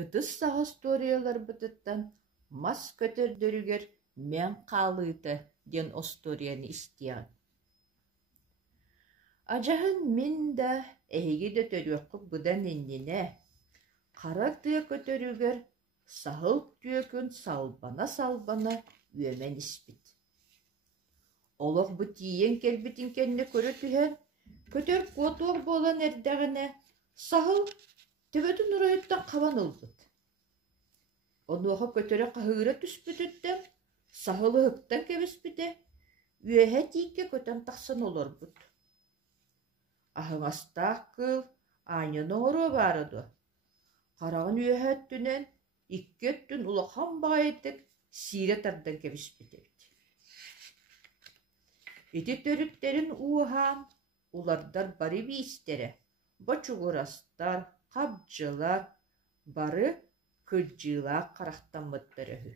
Ытыс саға сториялар бұтыттан мас көтөрдөрүгер мен қалыйты ден осторияны истиян. Ажағын мен да әйге де төрөққы бұдан еннене, қара тыя көтөрүгер сағыл түйекін салбана үйемен іспіт. Олық бұтиен келбітін кенне көрі түйен, көтөр қотуақ болан әрдәғіне сағыл төбетін ұрайыттан қаван олбыт. Онуға көтөрі қағыра түспүтіттен, сағылы хықтан кебіспіті, үйеге тейке көтен тақсын олар бұд. Ахыңастақ қыл, айнының ұры барыды. Қарағын үйеге түнен, иккеттін ұлақан бағайтық сире тардан кебіспіті. Эти төрүктерин уһаан, улардар бары биистері, бачугурастар, қабжылар, бары кыджылаа қарақтан мұттырығы.